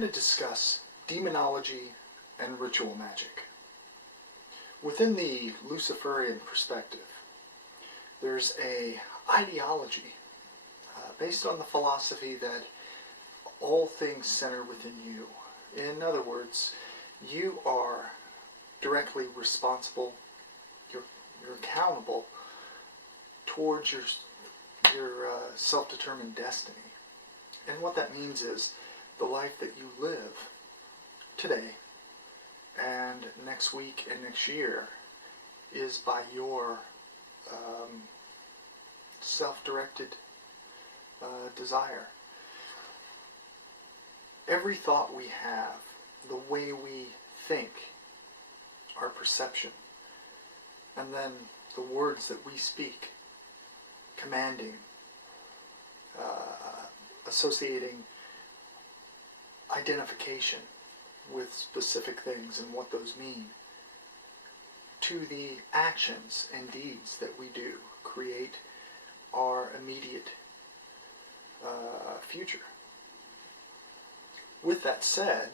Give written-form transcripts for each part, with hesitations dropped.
going to discuss demonology and ritual magic. Within the Luciferian perspective, there's a ideology based on the philosophy that all things center within you. In other words, you are directly responsible, you're accountable towards your self-determined destiny. And what that means is the life that you live today and next week and next year is by your self-directed desire. Every thought we have, the way we think, our perception, and then the words that we speak, commanding, associating identification with specific things and what those mean, to the actions and deeds that we do create our immediate future. With that said,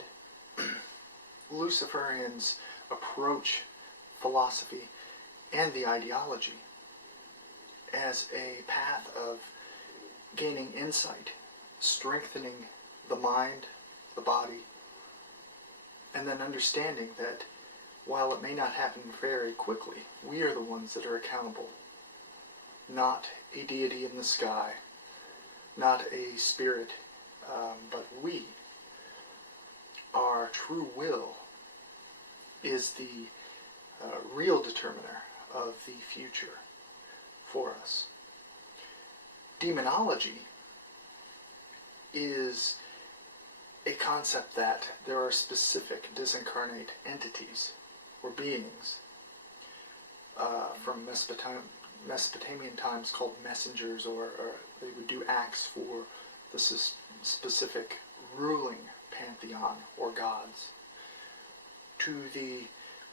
Luciferians approach philosophy and the ideology as a path of gaining insight, strengthening the mind, the body, and then understanding that while it may not happen very quickly, we are the ones that are accountable. Not a deity in the sky, not a spirit, but we. Our true will is the real determiner of the future for us. Demonology is a concept that there are specific disincarnate entities or beings from Mesopotamian times called messengers, or they would do acts for the specific ruling pantheon or gods, to the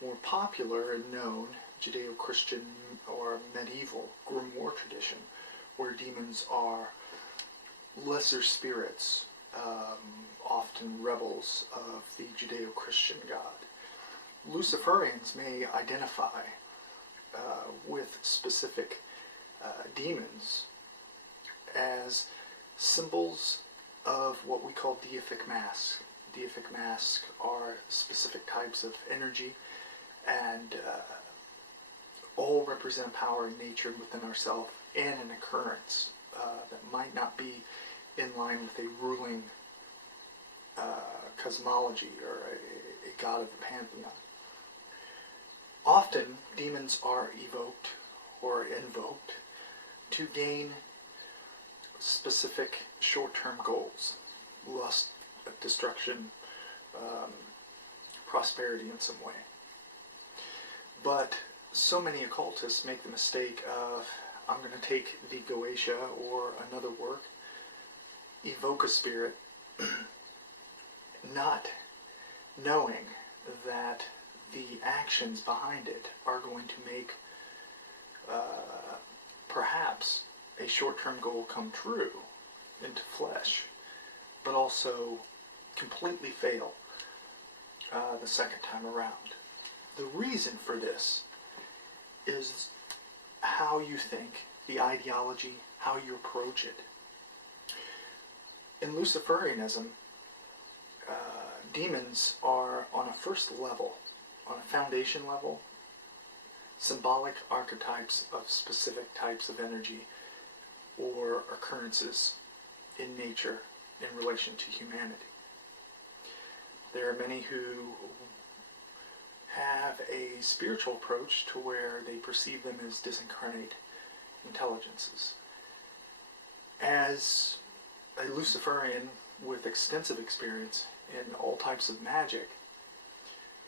more popular and known Judeo-Christian or medieval grimoire tradition, where demons are lesser spirits, often rebels of the Judeo-Christian God. Luciferians may identify with specific demons as symbols of what we call deific masks. Deific masks are specific types of energy, and all represent power and nature within ourselves and an occurrence that might not be in line with a ruling cosmology or a god of the pantheon. Often, demons are evoked or invoked to gain specific short-term goals: lust, destruction, prosperity in some way. But so many occultists make the mistake of, I'm going to take the Goetia or another work, evoke a spirit, not knowing that the actions behind it are going to make perhaps a short-term goal come true into flesh, but also completely fail the second time around. The reason for this is how you think, the ideology, how you approach it. In Luciferianism, demons are on a first level, on a foundation level, symbolic archetypes of specific types of energy or occurrences in nature in relation to humanity. There are many who have a spiritual approach to where they perceive them as disincarnate intelligences. As a Luciferian with extensive experience in all types of magic,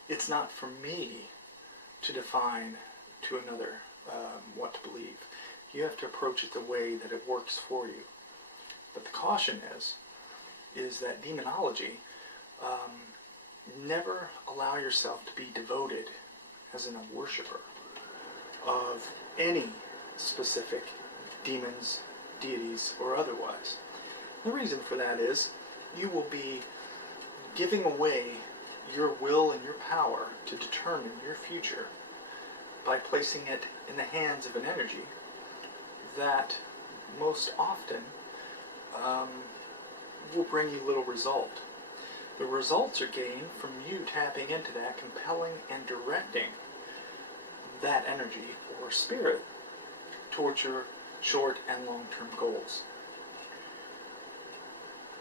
it's not for me to define to another what to believe. You have to approach it the way that it works for you. But the caution is that demonology, never allow yourself to be devoted as in a worshiper of any specific demons, deities, or otherwise. The reason for that is you will be giving away your will and your power to determine your future by placing it in the hands of an energy that most often will bring you little result. The results are gained from you tapping into that, compelling and directing that energy or spirit towards your short and long-term goals.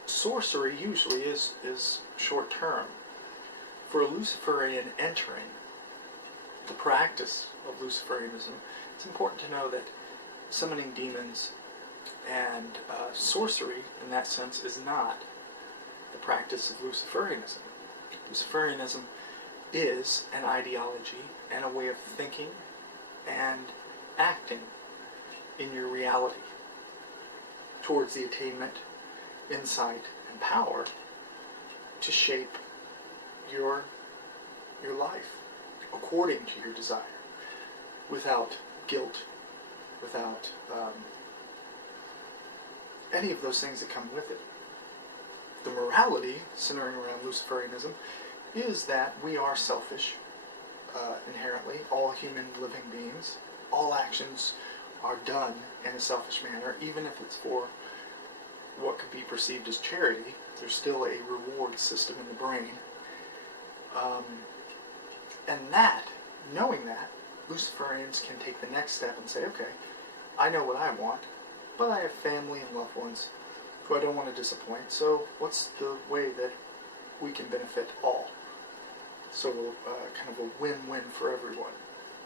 Sorcery usually is short-term. For a Luciferian entering the practice of Luciferianism, it's important to know that summoning demons and sorcery, in that sense, is not the practice of Luciferianism. Luciferianism is an ideology and a way of thinking and acting in your reality towards the attainment, insight, and power to shape your life according to your desire, without guilt, without any of those things that come with it. The morality centering around Luciferianism is that we are selfish inherently, all human living beings. All actions are done in a selfish manner, even if it's for what could be perceived as charity. There's still a reward system in the brain. And that, knowing that, Luciferians can take the next step and say, okay, I know what I want, but I have family and loved ones who I don't want to disappoint, so what's the way that we can benefit all? So kind of a win-win for everyone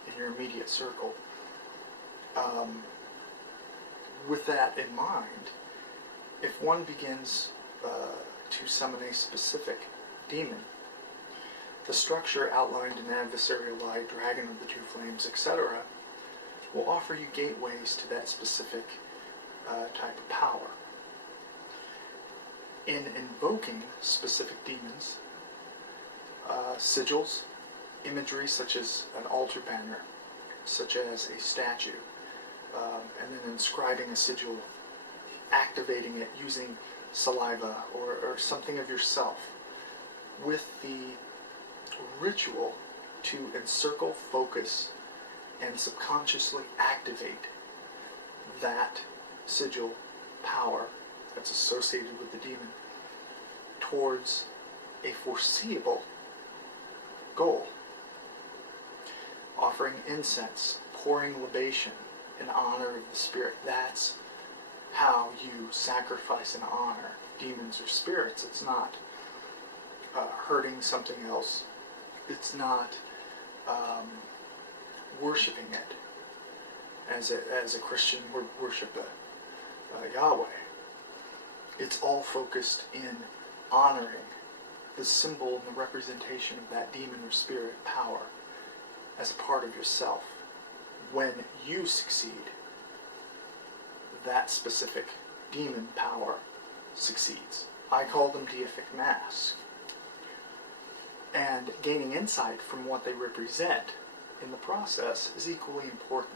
in your immediate circle. With that in mind, if one begins to summon a specific demon, the structure outlined in Adversarial Light, Dragon of the Two Flames, etc., will offer you gateways to that specific type of power. In invoking specific demons, sigils, imagery such as an altar banner, such as a statue, and then inscribing a sigil, activating it using saliva or something of yourself, with the ritual to encircle, focus, and subconsciously activate that sigil power that's associated with the demon towards a foreseeable goal. Offering incense, pouring libation in honor of the spirit. That's how you sacrifice and honor demons or spirits. It's not hurting something else. It's not worshiping it. As a Christian, we worship Yahweh. It's all focused in honoring the symbol and the representation of that demon or spirit power as a part of yourself. When you succeed, that specific demon power succeeds. I call them deific masks. And gaining insight from what they represent in the process is equally important.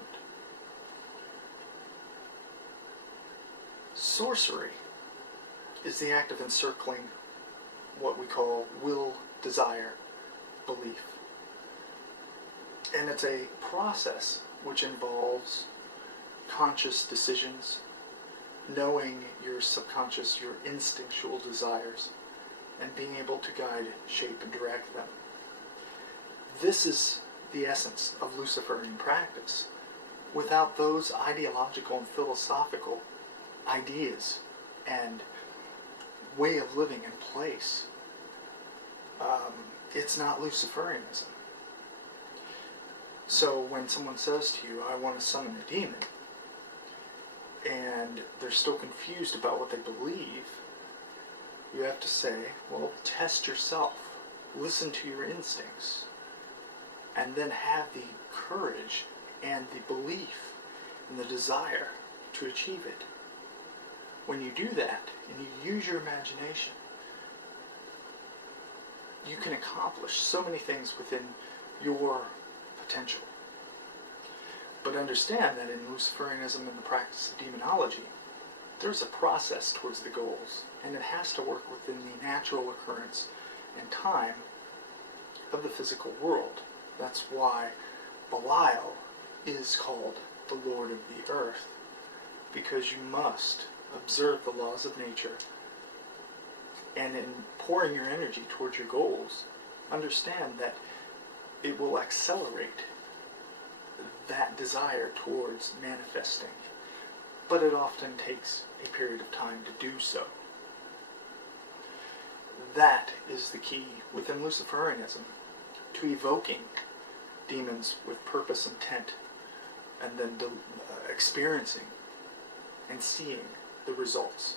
Sorcery is the act of encircling what we call will, desire, belief. And it's a process which involves conscious decisions, knowing your subconscious, your instinctual desires, and being able to guide, shape, and direct them. This is the essence of Luciferian practice. Without those ideological and philosophical ideas and way of living in place, it's not Luciferianism. So when someone says to you, I want to summon a demon, and they're still confused about what they believe, you have to say, well, test yourself. Listen to your instincts. And then have the courage and the belief and the desire to achieve it. When you do that, and you use your imagination, you can accomplish so many things within your potential. But understand that in Luciferianism and the practice of demonology, there's a process towards the goals, and it has to work within the natural occurrence and time of the physical world. That's why Belial is called the Lord of the Earth, because you must observe the laws of nature, and in pouring your energy towards your goals, understand that it will accelerate that desire towards manifesting. But it often takes a period of time to do so. That is the key within Luciferianism, to evoking demons with purpose, intent, and then experiencing and seeing the results.